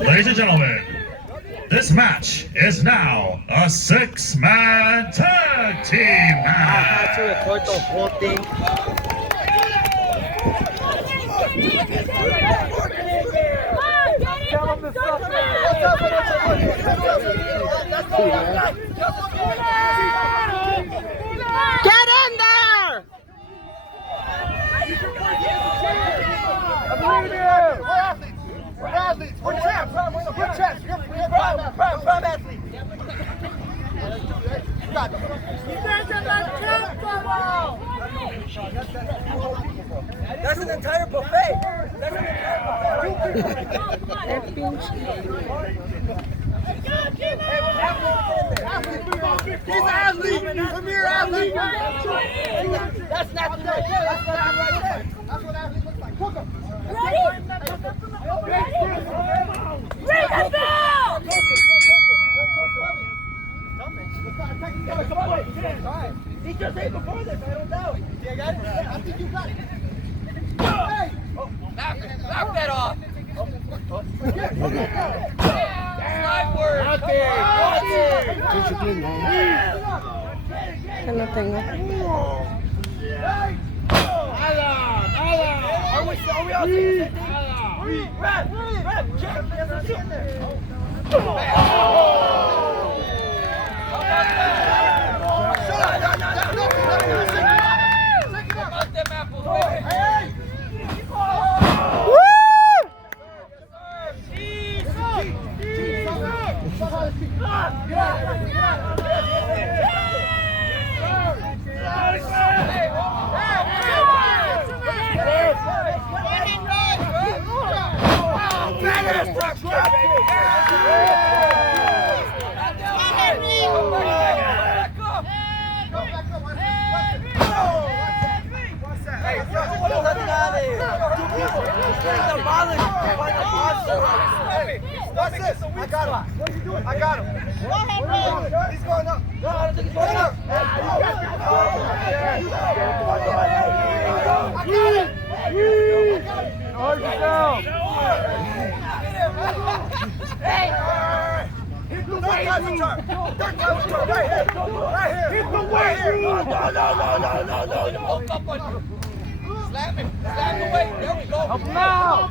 Ladies and gentlemen, this match is now a 6-man tag team match. I had to record the whole thing. Get in there! We're athletes. We're champs. We're champs. We're prime athletes. That's an entire buffet. That's an entire buffet. He's an athlete. Premier athlete. That's not right there. That's not right there. That's what athlete looks like. Cook him. Ready? Ring the bell! He just ate before this, I don't know. Yeah, I got it? Yeah, I think you got it. Hey! Knock that off. Slide word. Out there. Que lo tengo. Are we all saying the same thing? Red, check. There's a shit in there. What's this? I got him. What are you doing? I got him. He's going up. No, I don't think he's going up. Hold yourself. Hey! Hit the weight room! Right here! Hit the weight room! No! Hold up on you. Slam him. Slam the weight. There we go. Up now!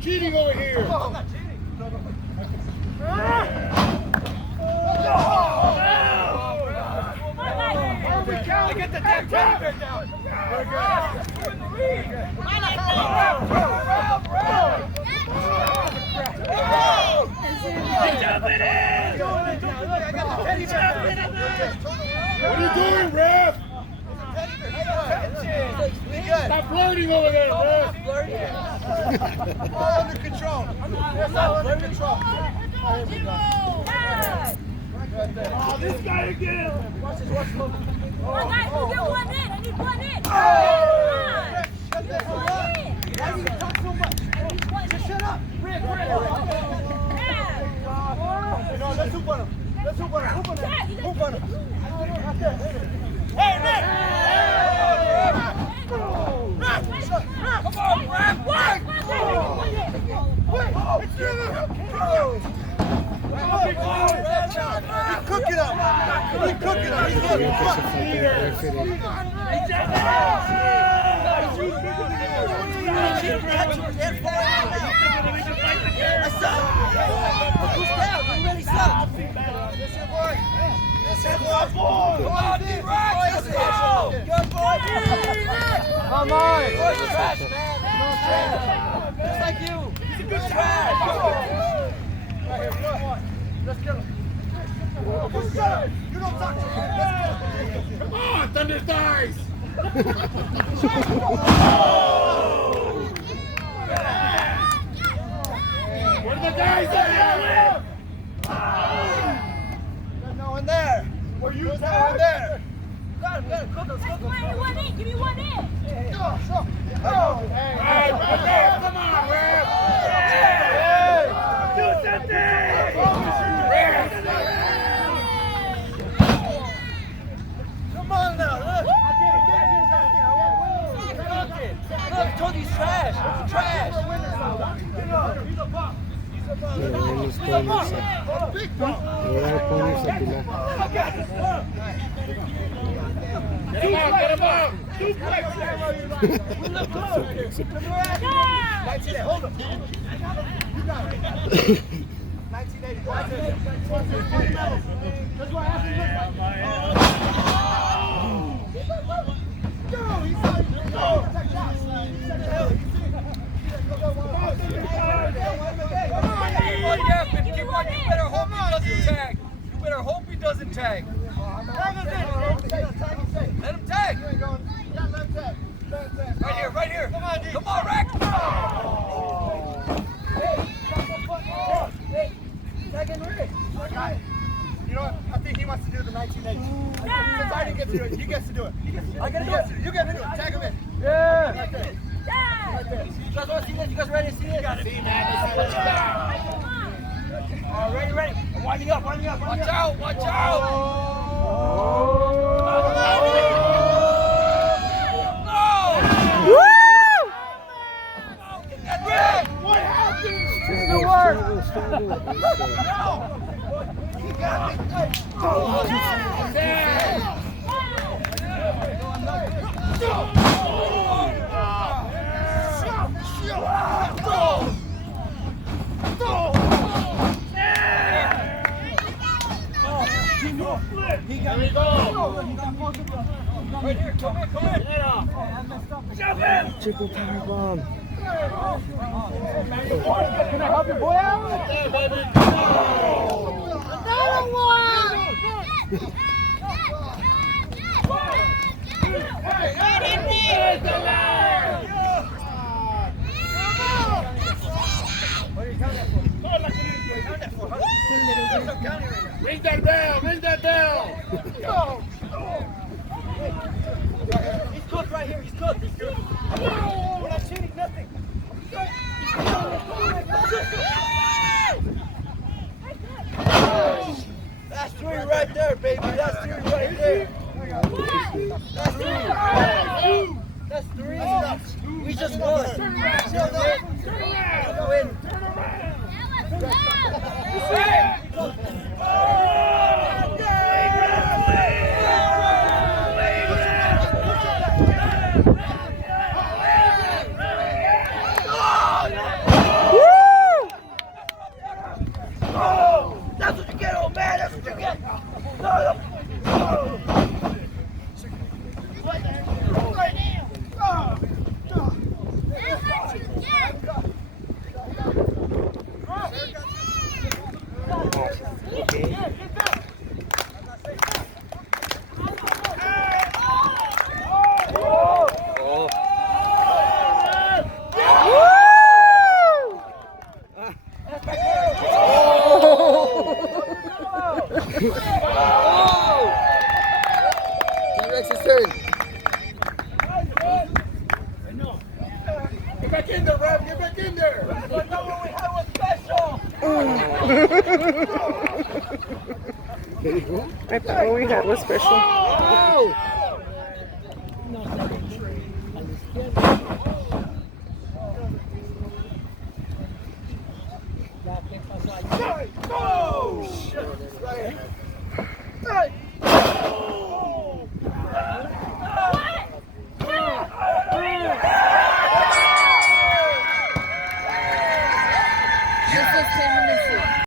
Cheating over here. I'm not cheating. the damn teddy bear down. What are you doing, ref? Stop flirting over there, ref. All under control. All under control. Oh, this guy again. Watch this, watch this. One guy, who get one in? I need one in. Why do you talk so much? Just shut up. Rick. No, let's hoop on him. Let's hoop on him. Hoop on him. Hoop on him. Hey, Rick! Come on, Rick! It's you! He's cooking up! He's cooking up! He's good! Come on, D.wrecks! Good boy! Come on! Boy's trash, man! Just like you! He's a good trash! Right here, come on! Let's kill him! You don't talk to him! Let's kill him! Come on, Thunder Thighs. Where are the guys at? There's no one there! There's no one there! Got him, cook him! One in, give me one in. Go! All right, come on, ref. Do something. Come on now, look! Look, I told you he's trash! It's trash! He's a bum! He's a bum! He's a bum! Big bum! Get him out. We look good! 1980, hold him! You got it! 1980, that's what happens. Go! He's out! Go! Check that! You better hope he doesn't tag. Let him tag. Right here. Come on, Rex. You know what? I think he wants to do the 1980. Since I didn't get to do it, he gets to do it. I get to do it. You get to do it. Tag him in. Yeah. Right there. Right there. You guys want to see this? You guys ready to see this? See, man. Ready. I'm winding up. Watch out. What happened? He got me. He got me going. Right here. Come in. Jump in. Triple power bomb. Can I help your boy out? Yeah, baby. Another one! There's the line. What are you counting that for? Ring that bell. Go! He's cooked right here. He's cooked. We're not shooting nothing. That's three right there, baby. That's three right there. That's three. We just won. Turn around. Hey! D.wrecks' turn. Get back in there, Rev. Get back in there. But no one we had was special. I thought what we had was special. Oh! Oh, shit. Right.